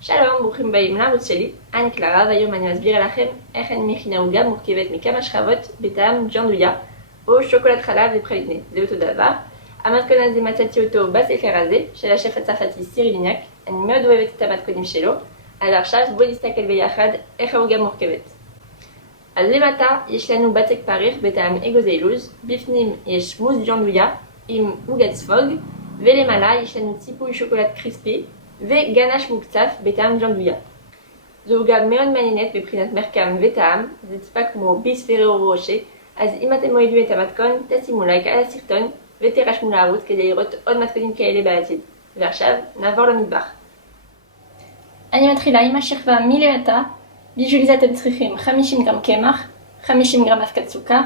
שלום, ברוכים הבאים לערוץ שלי, אני קלרה והיום אני אסביר לכם איך אני מכינה עוגה מורכבת מכמה שכבות בטעם ג'נדויה או שוקולד חלב ופרלינה, זה אותו דבר. המתכון הזה מצאתי אותו בספר הזה של השף הצרפתי סיריל ליניאק, אני מאוד אוהבת את המתכונים שלו, אז עכשיו בואו נסתכל ביחד איך העוגה מורכבת. אז למטה יש לנו בצק פריך בטעם אגוזי לוז, בפנים יש מוס ג'נדויה עם עוגת ספוג, ולמעלה יש לנו ציפוי שוקולד קריספי וגנש מוקצף בטעם ג'נדויה. זו עוגה מאוד מעניינת מבחינת מרקם וטעם, זה טיפה כמו ביס פררו רושה, אז אם אתם אוהבים את המתכון, תשימו לייק על הסרטון ותירשמו לערוץ כדי לראות עוד מתכונים כאלה בעתיד. ועכשיו נעבור למטבח. אני מתחילה עם השכבה מלמטה, בשביל זה אתם צריכים 50 גרם קמח, 50 גרם אבקת סוכר,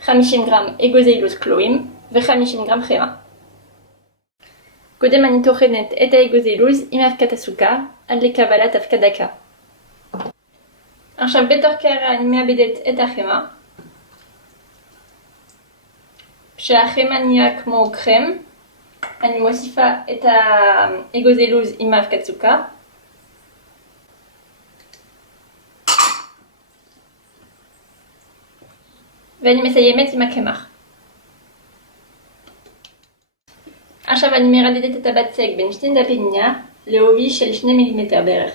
50 גרם אגוזי לוז כלואים ו50 גרם חמאה. קודם אני טוחנת את האגוזי לוז עם אבקת הסוכר עד לקבלת אבקת דקה. עכשיו בתוך קערה אני מעבדת את החמאה. כשהחמאה נהיה כמו קרם, אני מוסיפה את האגוזי לוז עם אבקת סוכר. ואני מסיימת עם הקמח. עכשיו אני מרדדת את הבצק בין שתי דפי נייר לעובי של 2 מילימטר בערך.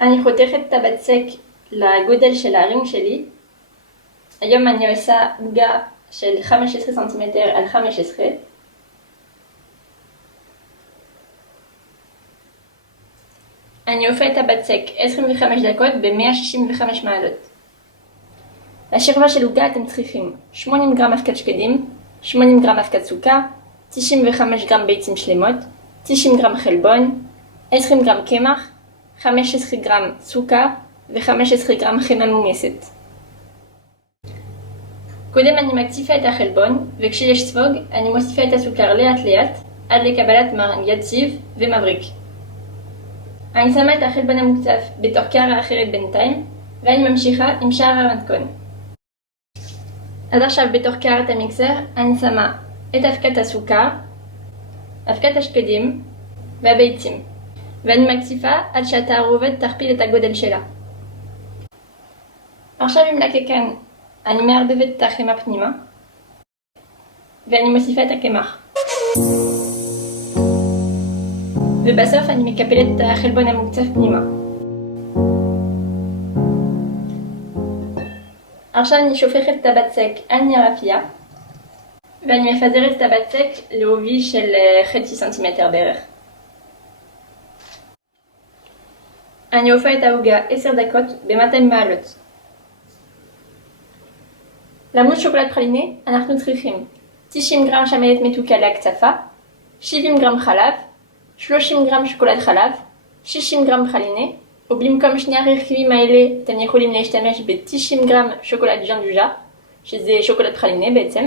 אני חותכת את הבצק לגודל של הרינג שלי. היום אני עושה עוגה של 15 סנטימטר על 15. אני אופה את הבצק 25 דקות ב-165 מעלות. לשכבה של עוגה אתם צריכים 80 גרם אבקת שקדים, 80 גרם אבקת סוכר, 95 גרם ביצים שלמות, 90 גרם חלבון, 20 גרם קמח, 15 גרם סוכר ו-15 גרם חמאה מומסת. קודם אני מקציפה את החלבון, וכשיש ספוג אני מוסיפה את הסוכר לאט לאט עד לקבלת מר יציב ומבריק. אני שמה את החלבון המוקצף בתוך קערה אחרת בינתיים, ואני ממשיכה עם שאר המתכון. אז עכשיו בתוך קערת המיקסר אני שמה את אבקת הסוכר, אבקת השקדים והביצים, ואני מקציפה עד שהתערובת תכפיל את הגודל שלה. עכשיו עם לקקן אני מערבבת את החמאה פנימה, ואני מוסיפה את הקמח. ובסוף אני מקפלת את החלבון המוקצף פנימה. עכשיו אני שופכת את הבצק על נייר אפייה, ואני מפזרת את הבצק לעובי של חצי סנטימטר בערך. אני אופה את העוגה 10 דקות ב-200 מעלות. למוס שוקולד פרלינה אנחנו צריכים 90 גרם שמנת מתוקה להקצפה, 70 גרם חלב, 30 גרם שוקולד חלב, 60 גרם פרלינה, ובמקום שני הרכיבים האלה אתם יכולים להשתמש ב-90 גרם שוקולד ג'נדויה, שזה שוקולד פרלינה בעצם,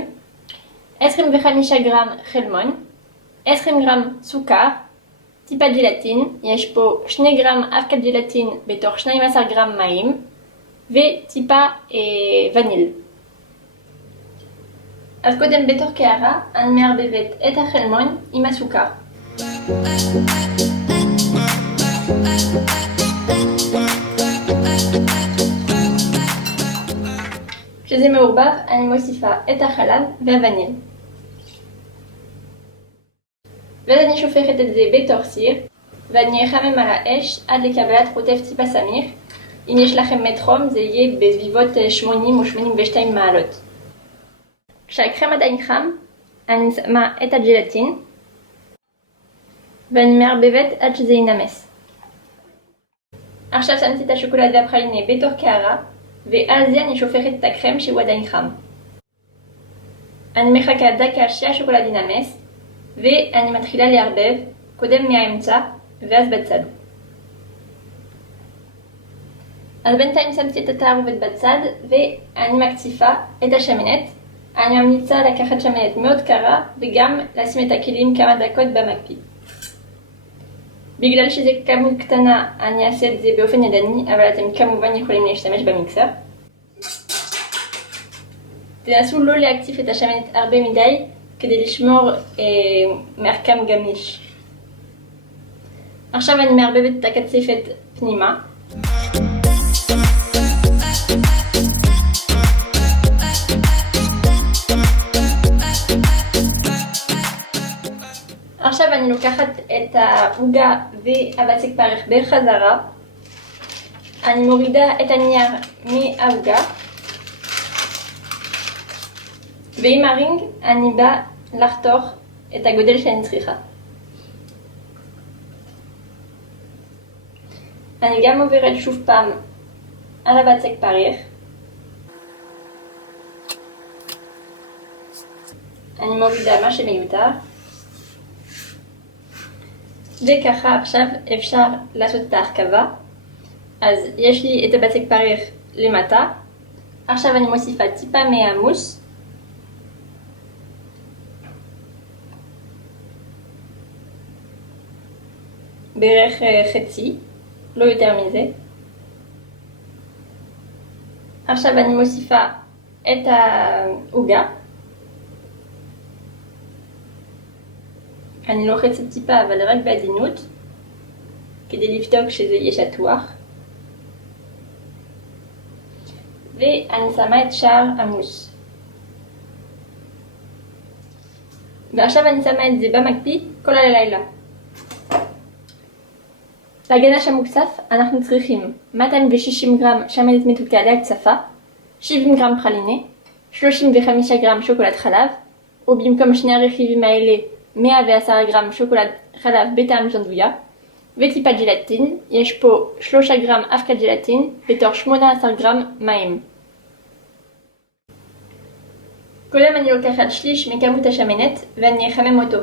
25 גרם חלמון, 20 גרם סוכר, טיפה ג'לטין, יש פה 2 גרם אבקת ג'לטין בתוך 12 גרם מים, וטיפה וניל. אז קודם בתוך קערה אני מערבבת את החלמון עם הסוכר. כשזה מעורבב אני מוסיפה את החלב והווניל. ואז אני שופכת את זה בתוך סיר, ואני אחמם על האש עד לקבלת חוטף טיפה סמיך. אם יש לכם מד חום זה יהיה בסביבות 80 או 82 מעלות. כשהקרם עדיין חם, אני שמה את הג'לטין, ואני מערבבת עד שזה ינמס. עכשיו שמתי את השוקולד והפרלינה בתוך קערה, ועל זה אני שופכת את הקרם שהוא עדיין חם. אני מחכה דקה שהשוקולד ינמס, ואני מתחילה לערבב, קודם מהאמצע, ואז בצד. אז בינתיים שמתי את התערובת בצד, ואני מקציפה את השמנת. אני ממליצה לקחת שמנת מאוד קרה, וגם לשים את הכלים כמה דקות במקפיא. בגלל שזה כמות קטנה, אני אעשה את זה באופן ידני, אבל אתם כמובן יכולים להשתמש במיקסר. תנסו לא להקציף את השמנת הרבה מדי, כדי לשמור מרקם גמיש. עכשיו אני מערבבת את הקצפת פנימה. עכשיו אני לוקחת את העוגה והבצק פרח בחזרה. אני מורידה את הנייר מהעוגה. ועם הרינג אני באה לחתוך את הגודל שאני צריכה. אני גם עוברת שוב פעם על הבצק פרח. אני מורידה מה שמיותר. וככה עכשיו אפשר לעשות את ההרכבה. אז יש לי את הבצק פרח למטה. עכשיו אני מוסיפה טיפה מהמוס. בערך חצי, לא יותר מזה. עכשיו אני מוסיפה את העוגה. אני לוחצת טיפה אבל רק בעדינות כדי לבדוק שזה יהיה שטוח. ואני שמה את שאר המוס. ועכשיו אני שמה את זה במקפיא כל הלילה. לגנש המוקצף אנחנו צריכים 260 גרם שמנת מתוקה להקצפה, 70 גרם פרלינה, 35 גרם שוקולד חלב, ובמקום שני הרכיבים האלה 110 גרם שוקולד חלב בטעם ג'נדויה, וטיפה ג'לטין, יש פה 3 גרם אבקת ג'לטין בתוך 18 גרם מים. קודם אני לוקחת שליש מכמות השמנת ואני אחמם אותו.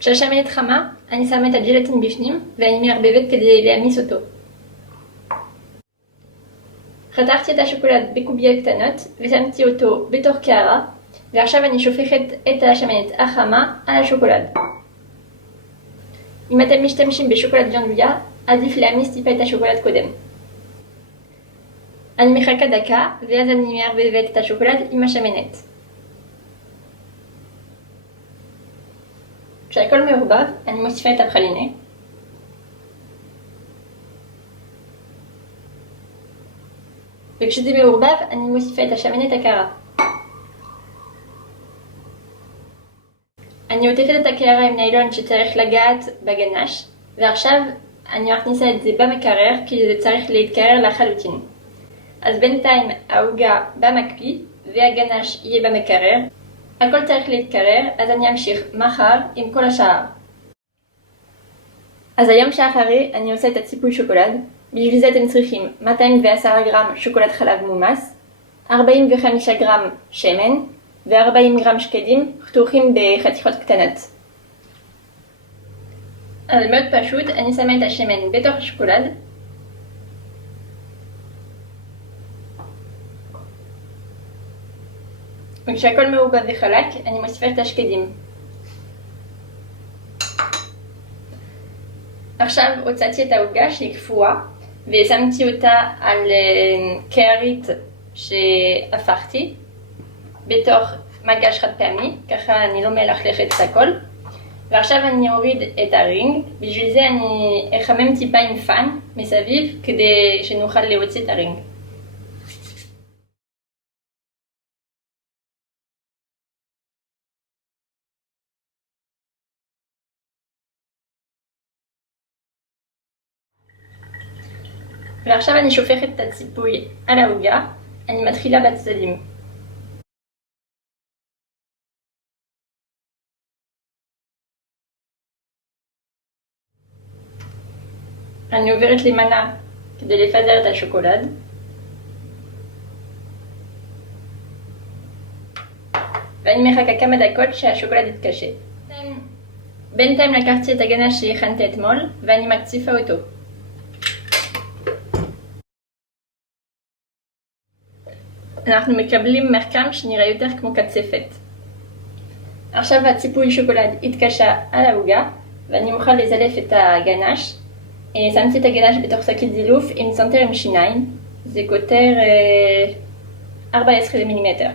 כשהשמנת חמה, אני שמה את הג'לטין בפנים ואני מערבבת כדי להמיס אותו. חתכתי את השוקולד בקוביות קטנות ושמתי אותו בתוך קערה, ועכשיו אני שופכת את השמנת החמה על השוקולד. אם אתם משתמשים בשוקולד ג'נדויה, עדיף להמיס טיפה את השוקולד קודם. אני מחכה דקה ואז אני מערבבת את השוקולד עם השמנת. כשהכל מעורבב, אני מוסיפה את הפרלינה. וכשזה מעורבב, אני מוסיפה את השמנת הקרה. אני עוטפת את הקערה עם ניילון שצריך לגעת בגנש, ועכשיו אני מכניסה את זה במקרר כי זה צריך להתקרר לחלוטין. אז בינתיים העוגה במקפיא והגנש יהיה במקרר. הכל צריך להתקרר, אז אני אמשיך מחר עם כל השאר. אז היום שאחרי אני עושה את הציפוי שוקולד. בשביל זה אתם צריכים 210 גרם שוקולד חלב מומס, 45 גרם שמן ו40 גרם שקדים חתוכים בחתיכות קטנות. אז מאוד פשוט, אני שמה את השמן בתוך השוקולד. וכשהכל מעובד וחלק, אני מוסיפה את השקדים. עכשיו הוצאתי את העוגה שהיא קפואה ושמתי אותה על קערית שהפכתי בתוך מגש חד פעמי, ככה אני לא מלכלכת את הכל. ועכשיו אני אוריד את הרינג, בשביל זה אני אחמם טיפה עם פן מסביב כדי שנוכל להוציא את הרינג. ועכשיו אני שופכת את הציפוי על העוגה, אני מתחילה בצדדים. אני עוברת למעלה כדי לפזר את השוקולד. ואני מחכה כמה דקות שהשוקולד יתקשה. בינתיים לקחתי את הגנש שהכנתי אתמול ואני מקציפה אותו. אנחנו מקבלים מרקם שנראה יותר כמו קצפת. עכשיו הציפוי שוקולד התקשה על העוגה ואני מוכן לזלף את הגנש. שמתי את הגלש בתוך שקית זילוף עם צנתר עם שיניים. זה כותר 14 מילימטר.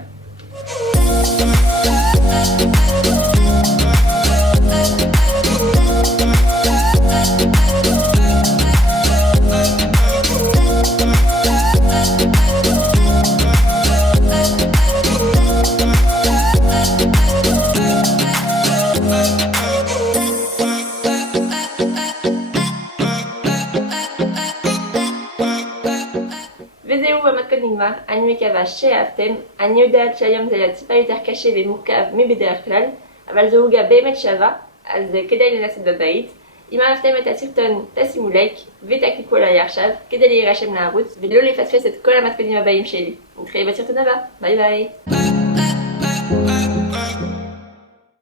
וזהו, המתכון נגמר. אני מקווה שאהבתם. אני יודעת שהיום זה היה טיפה יותר קשה ומורכב מבדרך כלל, אבל זו עוגה באמת שווה, אז כדאי לנסות בבית. אם אהבתם את הסרטון, תשימו לייק ותקליקו עליי עכשיו כדי להירשם לערוץ ולא לפספס את כל המתכונים הבאים שלי. נתראה בסרטון הבא, ביי ביי.